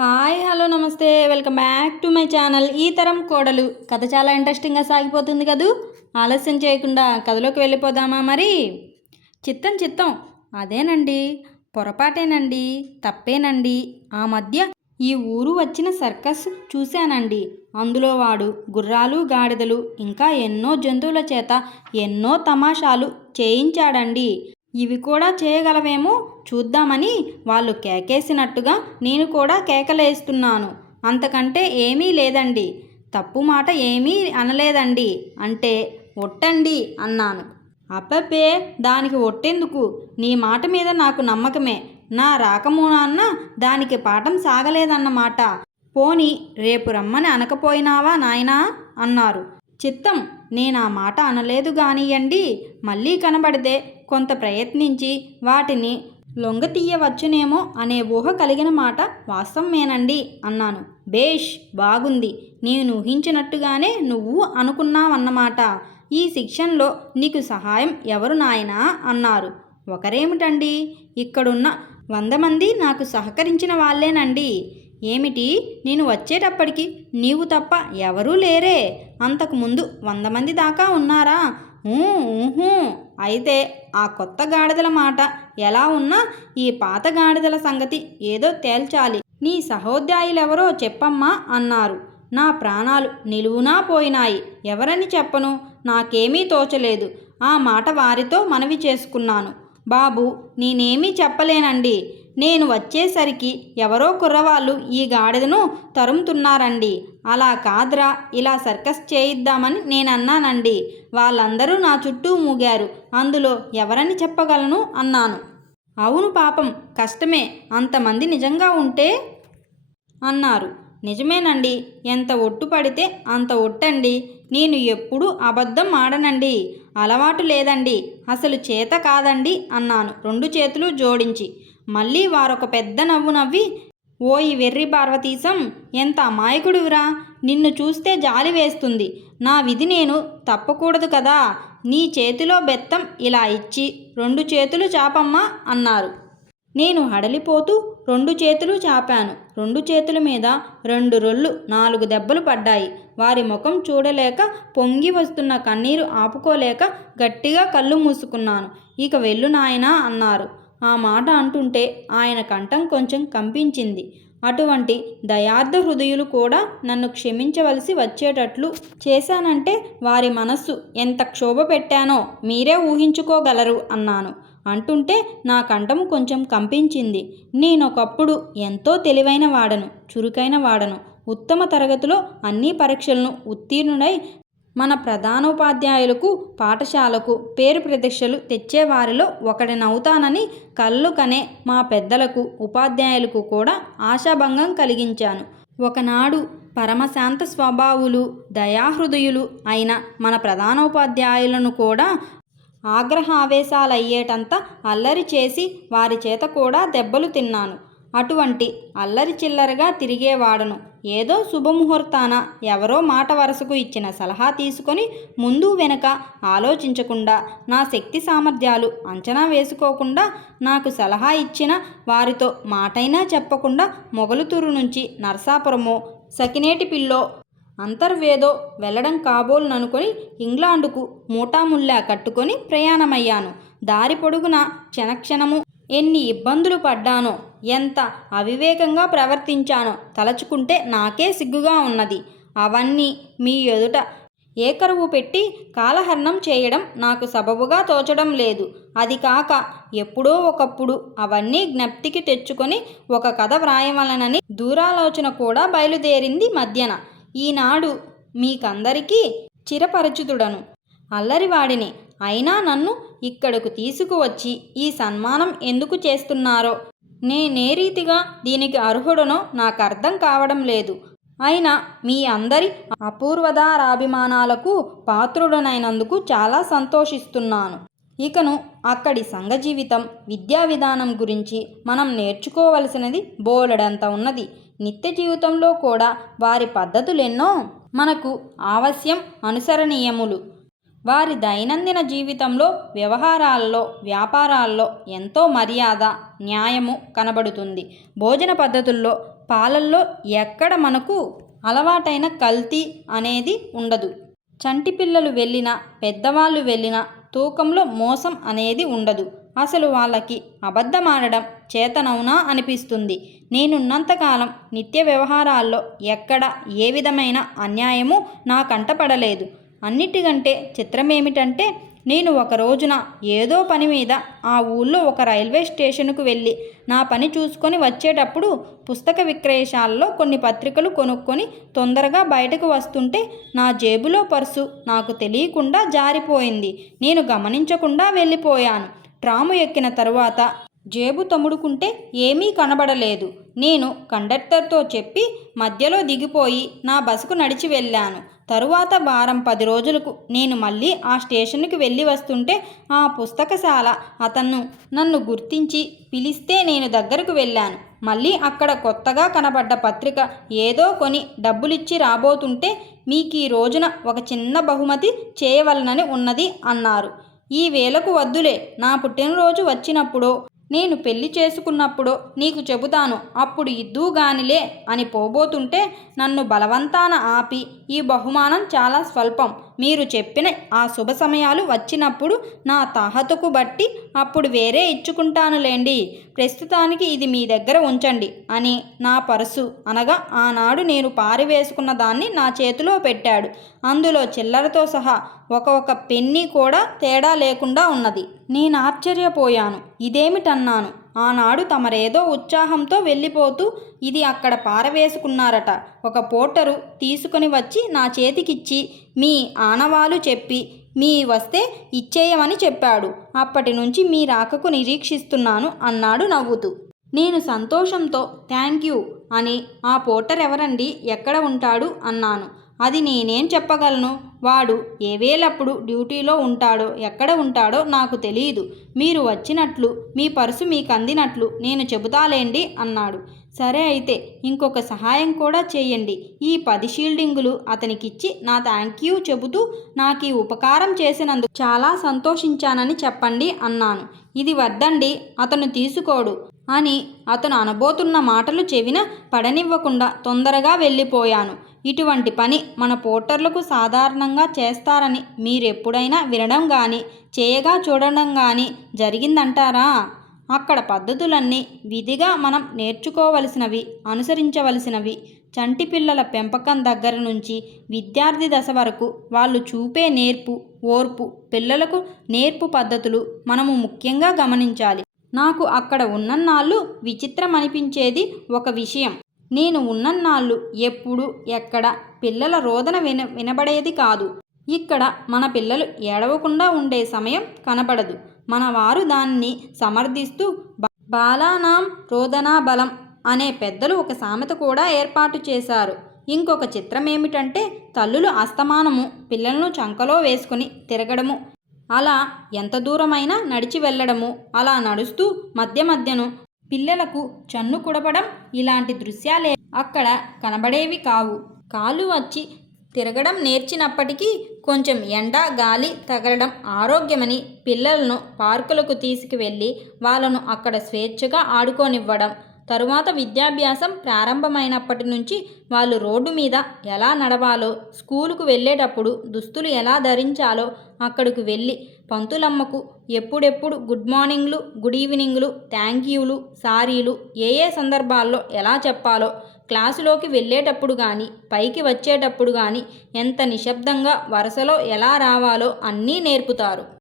Hi hello నమస్తే welcome back to my channel. ఈ తరం కోడలు కథ చాలా ఇంట్రెస్టింగ్గా సాగిపోతుంది కదూ. ఆలస్యం చేయకుండా కథలోకి వెళ్ళిపోదామా మరి. చిత్తం చిత్తం అదేనండి, పొరపాటేనండి, తప్పేనండి. ఆ మధ్య ఈ ఊరు వచ్చిన సర్కస్ చూశానండి. అందులో వాడు గుర్రాలు గాడిదలు ఇంకా ఎన్నో జంతువుల చేత ఎన్నో తమాషాలు చేయించాడండి. ఇవి కూడా చేయగలవేమో చూద్దామని వాళ్ళు కేకేసినట్టుగా నేను కూడా కేకలేస్తున్నాను. అంతకంటే ఏమీ లేదండి. తప్పు మాట ఏమీ అనలేదండి. అంటే ఒట్టండి అన్నాను. అబ్బబ్బే, దానికి ఒట్టెందుకు? నీ మాట మీద నాకు నమ్మకమే. నా రాకమునాన్న దానికి పాఠం సాగలేదన్నమాట. పోనీ రేపు రమ్మని అనకపోయినావా నాయనా అన్నారు. చిత్తం, నేనా మాట అనలేదు గానియండి. మళ్ళీ కనబడితే కొంత ప్రయత్నించి వాటిని లొంగతీయవచ్చునేమో అనే ఊహ కలిగిన మాట వాస్తవమేనండి అన్నాను. బేష్, బాగుంది. నేను ఊహించినట్టుగానే నువ్వు అనుకున్నావన్నమాట. ఈ శిక్షణలో నీకు సహాయం ఎవరు నాయనా అన్నారు. ఒకరేమిటండి, ఇక్కడున్న 100 మంది నాకు సహకరించిన వాళ్ళేనండి. ఏమిటి, నేను వచ్చేటప్పటికి నీవు తప్ప ఎవరూ లేరే? అంతకుముందు 100 మంది దాకా ఉన్నారా? ఊహూ. అయితే ఆ కొత్త గాడిదల మాట ఎలా ఉన్నా ఈ పాత గాడిదల సంగతి ఏదో తేల్చాలి. నీ సహోద్యాయులెవరో చెప్పమ్మా అన్నారు. నా ప్రాణాలు నిలువునా పోయినాయి. ఎవరని చెప్పను? నాకేమీ తోచలేదు. ఆ మాట వారితో మనవి చేసుకున్నాను. బాబు, నేనేమీ చెప్పలేనండి. నేను వచ్చేసరికి ఎవరో కుర్రవాళ్ళు ఈ గాడిదను తరుముతున్నారండి. అలా కాదురా, ఇలా సర్కస్ చేయిద్దామని నేనన్నానండి. వాళ్ళందరూ నా చుట్టూ మూగారు. అందులో ఎవరని చెప్పగలను అన్నాను. అవును పాపం, కష్టమే. అంతమంది నిజంగా ఉంటే అన్నారు. నిజమేనండి, ఎంత ఒట్టు పడితే అంత ఒట్టండి. నేను ఎప్పుడూ అబద్ధం ఆడనండి. అలవాటు లేదండి. అసలు చేత కాదండి అన్నాను 2 చేతులు జోడించి. మళ్ళీ వారొక పెద్ద నవ్వు నవ్వి, ఓయి వెర్రి పార్వతీశం, ఎంత అమాయకుడివిరా. నిన్ను చూస్తే జాలి వేస్తుంది. నా విధి నేను తప్పకూడదు కదా. నీ చేతిలో బెత్తం ఇలా ఇచ్చి 2 చేతులు చాపమ్మా అన్నారు. నేను హడలిపోతూ 2 చేతులు చాపాను. 2 చేతుల మీద 2 రొళ్ళు 4 దెబ్బలు పడ్డాయి. వారి ముఖం చూడలేక పొంగి వస్తున్న కన్నీరు ఆపుకోలేక గట్టిగా కళ్ళు మూసుకున్నాను. ఇక వెళ్ళు నాయనా అన్నారు. ఆ మాట అంటుంటే ఆయన కంఠం కొంచెం కంపించింది. అటువంటి దయార్థ హృదయులు కూడా నన్ను క్షమించవలసి వచ్చేటట్లు చేశానంటే వారి మనస్సు ఎంత క్షోభ పెట్టానో మీరే ఊహించుకోగలరు అన్నాను. అంటుంటే నా కంఠం కొంచెం కంపించింది. నేనొకప్పుడు ఎంతో తెలివైన వాడను, చురుకైన వాడను. ఉత్తమ తరగతిలో అన్ని పరీక్షలను ఉత్తీర్ణుడై మన ప్రధానోపాధ్యాయులకు పాఠశాలకు పేరు ప్రతిష్టలు తెచ్చేవారిలో ఒకడినవుతానని కలలు కనే మా పెద్దలకు ఉపాధ్యాయులకు కూడా ఆశాభంగం కలిగించాను. ఒకనాడు పరమశాంత స్వభావులు దయాహృదయులు అయిన మన ప్రధానోపాధ్యాయులను కూడా ఆగ్రహావేశాలయ్యేటంత అల్లరి చేసి వారి చేత కూడా దెబ్బలు తిన్నాను. అటువంటి అల్లరి చిల్లరగా తిరిగేవాడను. ఏదో శుభముహూర్తాన ఎవరో మాట వరసకు ఇచ్చిన సలహా తీసుకొని ముందు వెనక ఆలోచించకుండా, నా శక్తి సామర్థ్యాలు అంచనా వేసుకోకుండా నాకు సలహా ఇచ్చిన వారితో మాటైనా చెప్పకుండా మొగలుతూరు నుంచి నరసాపురమో సకినేటిపిల్లో అంతర్వేదో వెళ్ళడం కాబోలుననుకొని ఇంగ్లాండుకు మూటాముల్లా కట్టుకొని ప్రయాణమయ్యాను. దారి పొడుగున క్షణక్షణము ఎన్ని ఇబ్బందులు పడ్డానో, ఎంత అవివేకంగా ప్రవర్తించానో తలచుకుంటే నాకే సిగ్గుగా ఉన్నది. అవన్నీ మీ ఎదుట ఏకరువు పెట్టి కాలహరణం చేయడం నాకు సబబుగా తోచడం లేదు. అది కాక ఎప్పుడో ఒకప్పుడు అవన్నీ జ్ఞప్తికి తెచ్చుకొని ఒక కథ వ్రాయవలనని దూరాలోచన కూడా బయలుదేరింది మధ్యన. ఈనాడు మీకందరికీ చిరపరిచితుడను, అల్లరివాడిని. అయినా నన్ను ఇక్కడకు తీసుకువచ్చి ఈ సన్మానం ఎందుకు చేస్తున్నారో, నేనే రీతిగా దీనికి అర్హుడనో నాకు అర్థం కావడం లేదు. అయినా మీ అందరి అపూర్వదారాభిమానాలకు పాత్రుడనైనందుకు చాలా సంతోషిస్తున్నాను. ఇకను అక్కడి సంఘ జీవితం, విద్యా విధానం గురించి మనం నేర్చుకోవలసినది బోలెడంత ఉన్నది. నిత్య జీవితంలో కూడా వారి పద్ధతులెన్నో మనకు ఆవశ్యం, అనుసరణీయములు. వారి దైనందిన జీవితంలో, వ్యవహారాల్లో, వ్యాపారాల్లో ఎంతో మర్యాద, న్యాయము కనబడుతుంది. భోజన పద్ధతుల్లో పాలల్లో ఎక్కడ మనకు అలవాటైన కల్తీ అనేది ఉండదు. చంటి పిల్లలు వెళ్ళినా పెద్దవాళ్ళు వెళ్ళినా తూకంలో మోసం అనేది ఉండదు. అసలు వాళ్ళకి అబద్ధమాడడం చేతనవునా అనిపిస్తుంది. నేనున్నంతకాలం నిత్య వ్యవహారాల్లో ఎక్కడ ఏ విధమైన అన్యాయము నా కంటపడలేదు. అన్నిటికంటే చిత్రమేమిటంటే నేను ఒక రోజున ఏదో పని మీద ఆ ఊళ్ళో ఒక రైల్వే స్టేషన్కు వెళ్ళి నా పని చూసుకొని వచ్చేటప్పుడు పుస్తక విక్రయశాలలో కొన్ని పత్రికలు కొనుక్కొని తొందరగా బయటకు వస్తుంటే నా జేబులో పర్సు నాకు తెలియకుండా జారిపోయింది. నేను గమనించకుండా వెళ్ళిపోయాను. ట్రాము ఎక్కిన తరువాత జేబు తముడుకుంటే ఏమీ కనబడలేదు. నేను కండక్టర్తో చెప్పి మధ్యలో దిగిపోయి నా బస్సుకు నడిచి వెళ్ళాను. తరువాత వారం 10 రోజులకు నేను మళ్ళీ ఆ స్టేషన్కి వెళ్ళి వస్తుంటే ఆ పుస్తకశాల అతను నన్ను గుర్తించి పిలిస్తే నేను దగ్గరకు వెళ్ళాను. మళ్ళీ అక్కడ కొత్తగా కనబడ్డ పత్రిక ఏదో కొని డబ్బులిచ్చి రాబోతుంటే మీకీ రోజున ఒక చిన్న బహుమతి చేయవలనని ఉన్నది అన్నారు. ఈ వేలకు వద్దులే, నా పుట్టినరోజు వచ్చినప్పుడో నేను పెళ్లి చేసుకున్నప్పుడో నీకు చెబుతాను, అప్పుడు ఇద్దూగానిలే అని పోబోతుంటే నన్ను బలవంతాన ఆపి ఈ బహుమానం చాలా స్వల్పం, మీరు చెప్పిన ఆ శుభ సమయాలు వచ్చినప్పుడు నా తాహతుకు బట్టి అప్పుడు వేరే ఇచ్చుకుంటానులేండి, ప్రస్తుతానికి ఇది మీ దగ్గర ఉంచండి అని నా పర్సు అనగా ఆనాడు నేను పారివేసుకున్న దాన్ని నా చేతిలో పెట్టాడు. అందులో చిల్లరతో సహా ఒక పెన్నీ కూడా తేడా లేకుండా ఉన్నది. నేను ఆశ్చర్యపోయాను. ఇదేమిటన్నాను. ఆనాడు తమరేదో ఉత్సాహంతో వెళ్ళిపోతూ ఇది అక్కడ పారవేసుకున్నారట. ఒక పోర్టరు తీసుకుని వచ్చి నా చేతికిచ్చి మీ ఆనవాలు చెప్పి మీ వస్తే ఇచ్చేయమని చెప్పాడు. అప్పటి నుంచి మీ రాకకు నిరీక్షిస్తున్నాను అన్నాడు నవ్వుతూ. నేను సంతోషంతో థ్యాంక్ యూ అని ఆ పోర్టర్ ఎవరండి, ఎక్కడ ఉంటాడు అన్నాను. అది నేనేం చెప్పగలను, వాడు ఏ వేళప్పుడు డ్యూటీలో ఉంటాడో ఎక్కడ ఉంటాడో నాకు తెలియదు. మీరు వచ్చినట్లు మీ పర్సు మీకు అందినట్లు నేను చెబుతాలేండి అన్నాడు. సరే అయితే ఇంకొక సహాయం కూడా చేయండి. ఈ 10 షీల్డింగులు అతనికిచ్చి నా థ్యాంక్ యూ చెబుతూ నాకు ఈ ఉపకారం చేసినందుకు చాలా సంతోషించానని చెప్పండి అన్నాను. ఇది వద్దండి, అతను తీసుకోడు అని అతను అనబోతున్న మాటలు చెవిన పడనివ్వకుండా తొందరగా వెళ్ళిపోయాను. ఇటువంటి పని మన పోర్టర్లకు సాధారణంగా చేస్తారని మీరెప్పుడైనా వినడం కానీ చేయగా చూడడం కానీ జరిగిందంటారా? అక్కడ పద్ధతులన్నీ విధిగా మనం నేర్చుకోవలసినవి, అనుసరించవలసినవి. చంటి పిల్లల పెంపకం దగ్గర నుంచి విద్యార్థి దశ వరకు వాళ్ళు చూపే నేర్పు, ఓర్పు, పిల్లలకు నేర్పు పద్ధతులు మనము ముఖ్యంగా గమనించాలి. నాకు అక్కడ ఉన్నన్నాళ్ళు విచిత్రం అనిపించేది ఒక విషయం. నేను ఉన్నన్నాళ్ళు ఎప్పుడు ఎక్కడ పిల్లల రోదన వినబడేది కాదు. ఇక్కడ మన పిల్లలు ఏడవకుండా ఉండే సమయం కనబడదు. మన వారు దాన్ని సమర్థిస్తూ బాలానాం రోదనా బలం అనే పెద్దలు ఒక సామెత కూడా ఏర్పాటు చేశారు. ఇంకొక చిత్రం ఏమిటంటే తల్లులు అస్తమానము పిల్లలను చంకలో వేసుకుని తిరగడము, అలా ఎంత దూరమైనా నడిచి వెళ్ళడము, అలా నడుస్తూ మధ్య మధ్యను పిల్లలకు చన్ను కుడపడం, ఇలాంటి దృశ్యాలే అక్కడ కనబడేవి కావు. కాళ్ళు వచ్చి తిరగడం నేర్చినప్పటికీ కొంచెం ఎండ గాలి తగలడం ఆరోగ్యమని పిల్లలను పార్కులకు తీసుకువెళ్ళి వాళ్ళను అక్కడ స్వేచ్ఛగా ఆడుకోనివ్వడం. తరువాత విద్యాభ్యాసం ప్రారంభమైనప్పటి నుంచి వాళ్ళు రోడ్డు మీద ఎలా నడవాలో, స్కూలుకు వెళ్ళేటప్పుడు దుస్తులు ఎలా ధరించాలో అక్కడికి వెళ్ళి పంతులమ్మకు ఎప్పుడెప్పుడు గుడ్ మార్నింగ్లు, గుడ్ ఈవినింగ్లు, థ్యాంక్ యూలు, సారీలు ఏ సందర్భాల్లో ఎలా చెప్పాలో, క్లాసులోకి వెళ్ళేటప్పుడు కానీ పైకి వచ్చేటప్పుడు కానీ ఎంత నిశ్శబ్దంగా వరుసలో ఎలా రావాలో అన్నీ నేర్పుతారు.